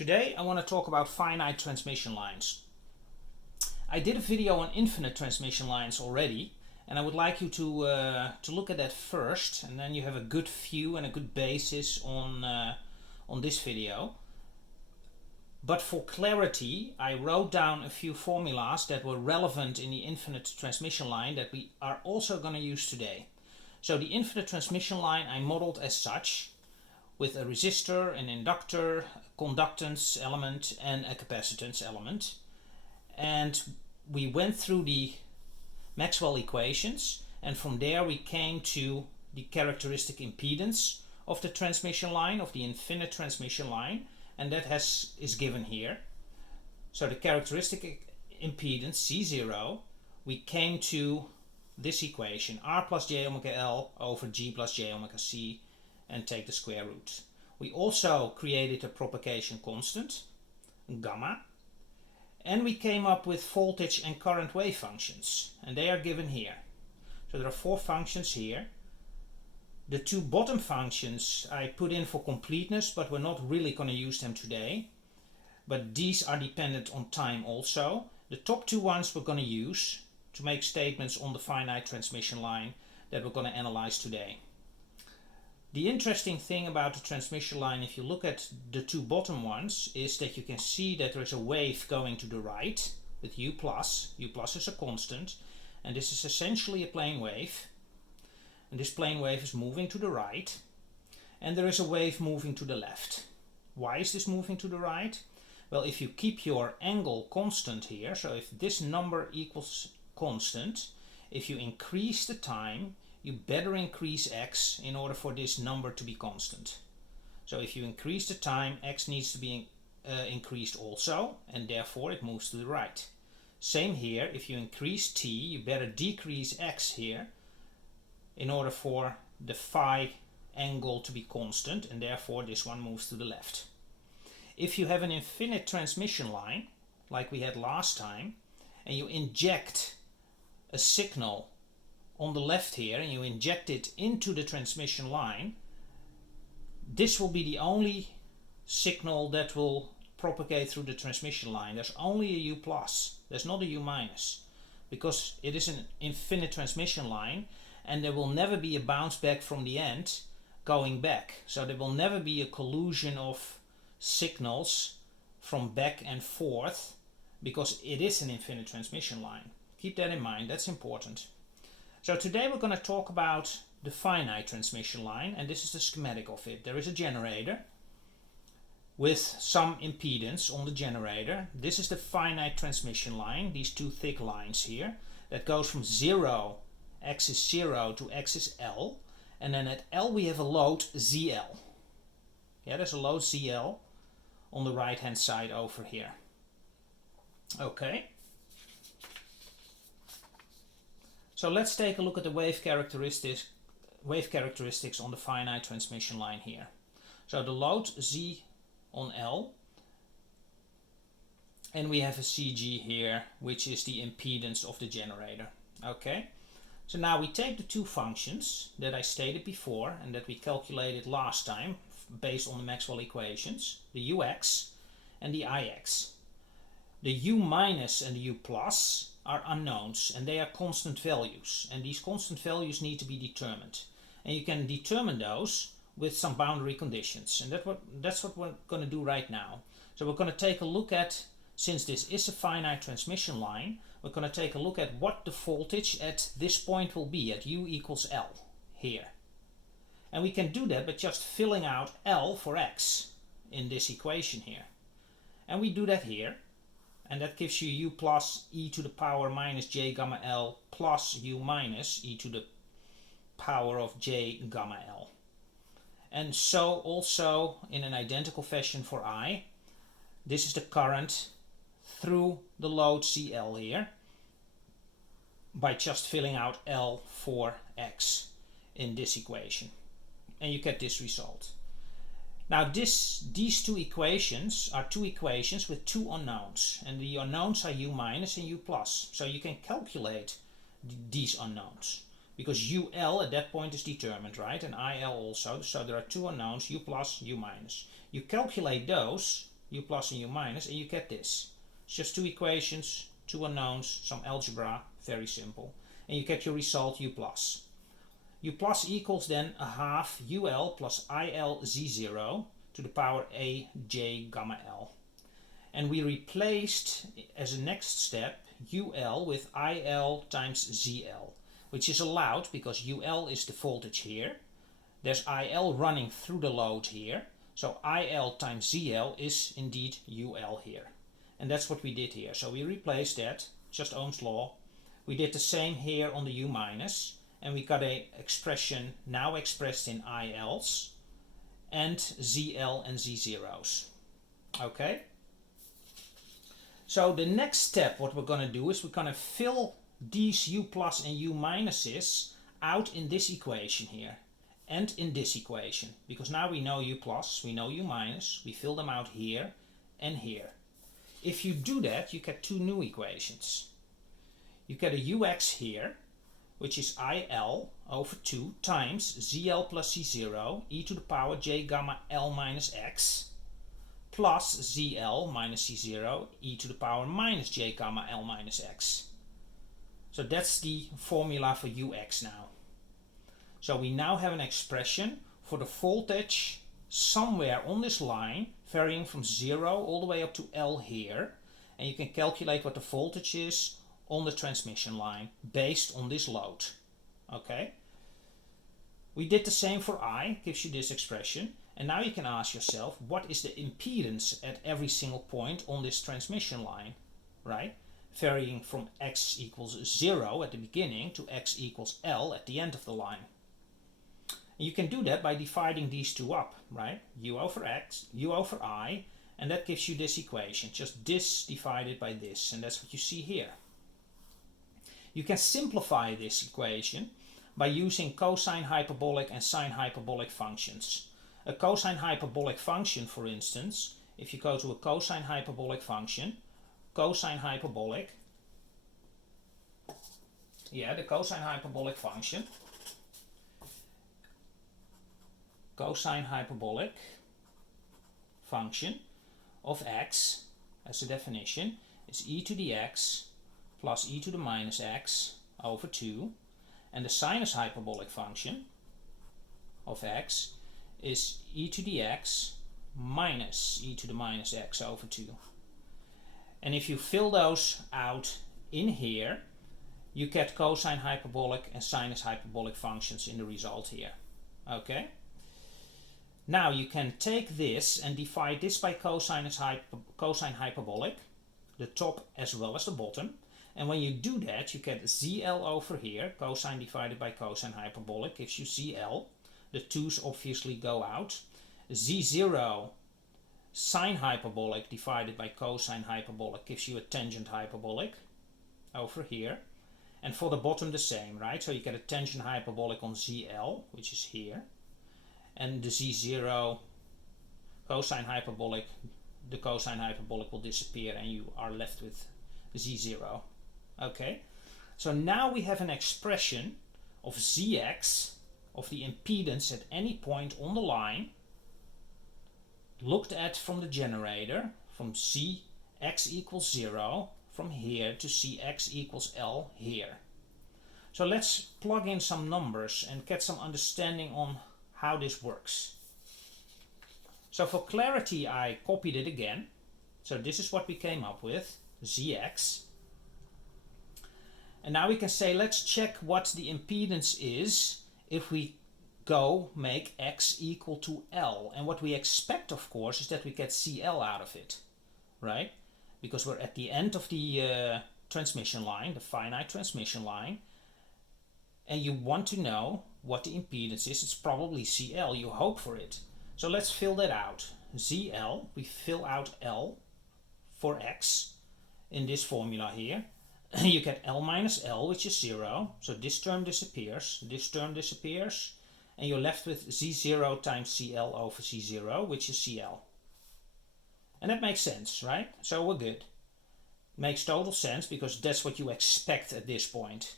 Today I want to talk about finite transmission lines. I did a video on infinite transmission lines already, and I would like you to look at that first, and then you have a good view and a good basis on this video. But for clarity, I wrote down a few formulas that were relevant in the infinite transmission line that we are also going to use today. So the infinite transmission line I modeled as such, with a resistor, an inductor, a conductance element and a capacitance element. And we went through the Maxwell equations, and from there we came to the characteristic impedance of the transmission line, of the infinite transmission line, and that is given here. So the characteristic impedance, C0, we came to this equation, R plus j omega L over G plus j omega C, and take the square root. We also created a propagation constant, gamma, and we came up with voltage and current wave functions, and they are given here. So there are four functions here. The two bottom functions I put in for completeness, but we're not really going to use them today. But these are dependent on time also. The top two ones we're going to use to make statements on the finite transmission line that we're going to analyze today. The interesting thing about the transmission line, if you look at the two bottom ones, is that you can see that there is a wave going to the right with U plus. U plus is a constant, and this is essentially a plane wave. And this plane wave is moving to the right, and there is a wave moving to the left. Why is this moving to the right? Well, if you keep your angle constant here, so if this number equals constant, if you increase the time, you better increase x in order for this number to be constant. So if you increase the time, x needs to be increased also, and therefore it moves to the right. Same here, if you increase t, you better decrease x here in order for the phi angle to be constant, and therefore this one moves to the left. If you have an infinite transmission line, like we had last time, and you inject a signal on the left here, and you inject it into the transmission line, this will be the only signal that will propagate through the transmission line. There's only a U plus, there's not a U minus, because it is an infinite transmission line, and there will never be a bounce back from the end going back. So there will never be a collusion of signals from back and forth, because it is an infinite transmission line. Keep that in mind, that's important. So today we're going to talk about the finite transmission line, and this is the schematic of it. There is a generator with some impedance on the generator. This is the finite transmission line, these two thick lines here, that goes from 0, x is 0 to x is L, and then at L we have a load ZL. Yeah, there's a load ZL on the right hand side over here. Okay. So let's take a look at the wave characteristics on the finite transmission line here. So the load Z on L, and we have a CG here, which is the impedance of the generator. Okay, so now we take the two functions that I stated before and that we calculated last time based on the Maxwell equations, the Ux and the Ix. The U minus and the U plus are unknowns, and they are constant values, and these constant values need to be determined, and you can determine those with some boundary conditions, and that's what we're going to do right now. So we're going to take a look at, since this is a finite transmission line, we're going to take a look at what the voltage at this point will be at U equals L here, and we can do that by just filling out L for x in this equation here, and we do that here. And that gives you U plus e to the power minus j gamma L plus U minus e to the power of j gamma L. And so also in an identical fashion for I, this is the current through the load CL here by just filling out L for x in this equation. And you get this result. Now these two equations are two equations with two unknowns, and the unknowns are U minus and U plus. So you can calculate these unknowns, because UL at that point is determined, right? And IL also, so there are two unknowns, U plus, U minus. You calculate those u plus and u minus, and you get this. It's just two equations, two unknowns, some algebra, very simple. And you get your result u plus. U plus equals then a half ul plus il z0 to the power a j gamma l. And we replaced, as a next step, ul with il times zl, which is allowed because ul is the voltage here. There's il running through the load here, so il times zl is indeed ul here. And that's what we did here. So we replaced that, just Ohm's law. We did the same here on the u minus, and we got an expression now expressed in ILs and ZL and Z0s. Okay? So the next step, what we're going to do is we're going to fill these u plus and u minuses out in this equation here and in this equation, because now we know u plus, we know u minus, we fill them out here and here. If you do that, you get two new equations. You get a ux here, which is IL over 2 times ZL plus Z0 e to the power j gamma L minus x plus ZL minus Z0 e to the power minus j gamma L minus x. So that's the formula for ux now. So we now have an expression for the voltage somewhere on this line varying from 0 all the way up to L here, and you can calculate what the voltage is on the transmission line based on this load. Okay? We did the same for I, gives you this expression, and now you can ask yourself, what is the impedance at every single point on this transmission line, right? Varying from x equals 0 at the beginning to x equals L at the end of the line. And you can do that by dividing these two up, right? U over x, u over I, and that gives you this equation, just this divided by this, and that's what you see here. You can simplify this equation by using cosine hyperbolic and sine hyperbolic functions. A cosine hyperbolic function, for instance, if you go to a cosine hyperbolic function, cosine hyperbolic, the cosine hyperbolic function, cosine hyperbolic function of x, as a definition, is e to the x plus e to the minus x over 2, and the sinus hyperbolic function of x is e to the x minus e to the minus x over 2. And if you fill those out in here, you get cosine hyperbolic and sinus hyperbolic functions in the result here. Okay? Now you can take this and divide this by cosine hyperbolic, the top as well as the bottom. And when you do that, you get ZL over here, cosine divided by cosine hyperbolic gives you ZL. The 2's obviously go out. Z0 sine hyperbolic divided by cosine hyperbolic gives you a tangent hyperbolic over here. And for the bottom the same, right? So you get a tangent hyperbolic on ZL, which is here. And the Z0 cosine hyperbolic, the cosine hyperbolic will disappear and you are left with Z0. Okay, so now we have an expression of Zx, of the impedance at any point on the line, looked at from the generator, from Cx equals 0, from here to Cx equals L here. So let's plug in some numbers and get some understanding on how this works. So for clarity, I copied it again. So this is what we came up with, Zx. And now we can say, let's check what the impedance is if we go make x equal to L. And what we expect, of course, is that we get CL out of it, right? Because we're at the end of the transmission line, the finite transmission line, and you want to know what the impedance is. It's probably CL, you hope for it. So let's fill that out. ZL, we fill out L for x in this formula here. You get L minus L, which is 0. So this term disappears, and you're left with Z0 times CL over Z0, which is CL. And that makes sense, right? So we're good. Makes total sense because that's what you expect at this point.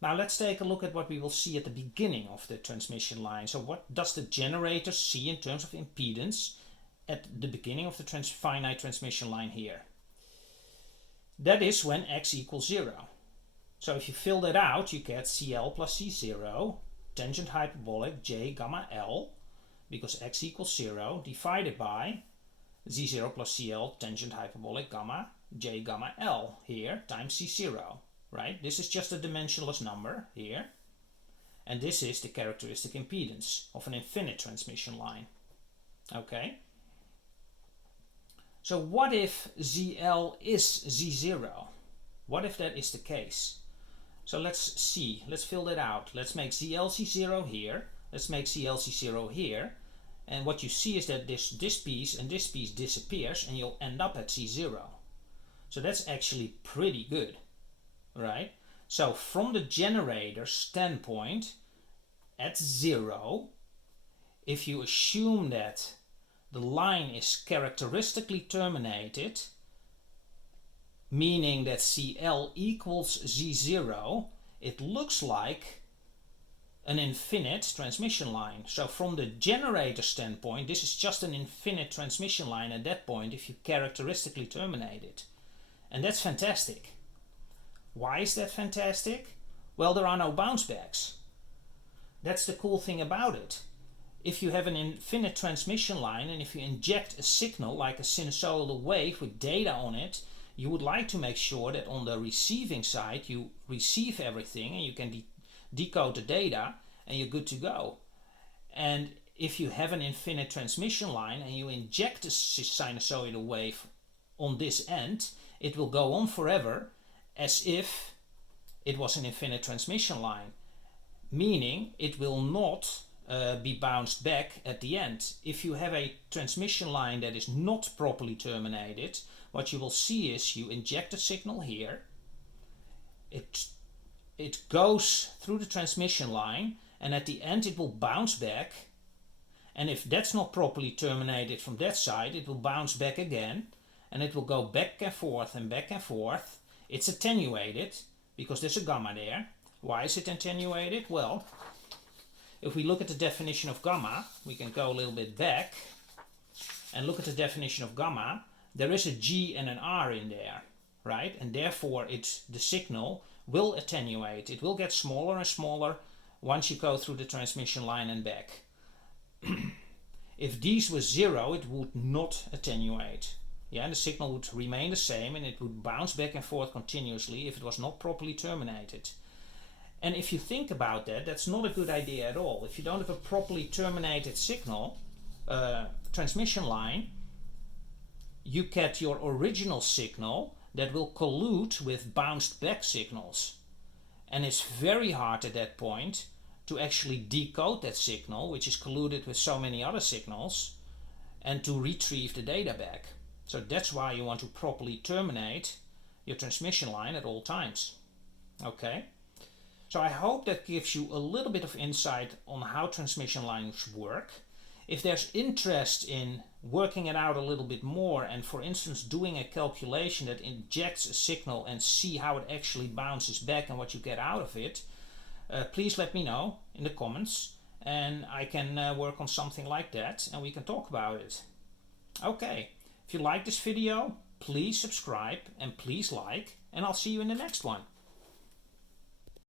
Now let's take a look at what we will see at the beginning of the transmission line. So what does the generator see in terms of impedance at the beginning of the finite transmission line here. That is when x equals 0. So if you fill that out, you get CL plus C0 tangent hyperbolic j gamma L, because x equals 0, divided by Z0 plus CL tangent hyperbolic gamma j gamma L here times C0, right? This is just a dimensionless number here. And this is the characteristic impedance of an infinite transmission line. Okay? So what if ZL is Z0? What if that is the case? So let's see, let's fill that out. Let's make ZL Z0 here. Let's make CL Z0 here. And what you see is that this piece and this piece disappears and you'll end up at C0. So that's actually pretty good, right? So from the generator standpoint, at 0, if you assume that the line is characteristically terminated, meaning that CL equals Z0, it looks like an infinite transmission line. So from the generator standpoint, this is just an infinite transmission line at that point if you characteristically terminate it. And that's fantastic. Why is that fantastic? Well, there are no bounce backs. That's the cool thing about it. If you have an infinite transmission line and if you inject a signal like a sinusoidal wave with data on it, you would like to make sure that on the receiving side you receive everything and you can decode the data and you're good to go. And if you have an infinite transmission line and you inject a sinusoidal wave on this end, it will go on forever as if it was an infinite transmission line, meaning it will not be bounced back at the end. If you have a transmission line that is not properly terminated, what you will see is you inject a signal here, it goes through the transmission line, and at the end it will bounce back, and if that's not properly terminated from that side, it will bounce back again, and it will go back and forth and back and forth. It's attenuated because there's a gamma there. Why is it attenuated? Well, if we look at the definition of gamma, we can go a little bit back and look at the definition of gamma. There is a G and an R in there, right? And therefore the signal will attenuate. It will get smaller and smaller once you go through the transmission line and back. If these were 0, it would not attenuate. Yeah, and the signal would remain the same and it would bounce back and forth continuously if it was not properly terminated. And if you think about that, that's not a good idea at all. If you don't have a properly terminated signal, transmission line, you get your original signal that will collude with bounced back signals. And it's very hard at that point to actually decode that signal, which is colluded with so many other signals, and to retrieve the data back. So that's why you want to properly terminate your transmission line at all times. Okay? So I hope that gives you a little bit of insight on how transmission lines work. If there's interest in working it out a little bit more and for instance doing a calculation that injects a signal and see how it actually bounces back and what you get out of it, please let me know in the comments and I can work on something like that and we can talk about it. Okay, if you like this video, please subscribe and please like, and I'll see you in the next one.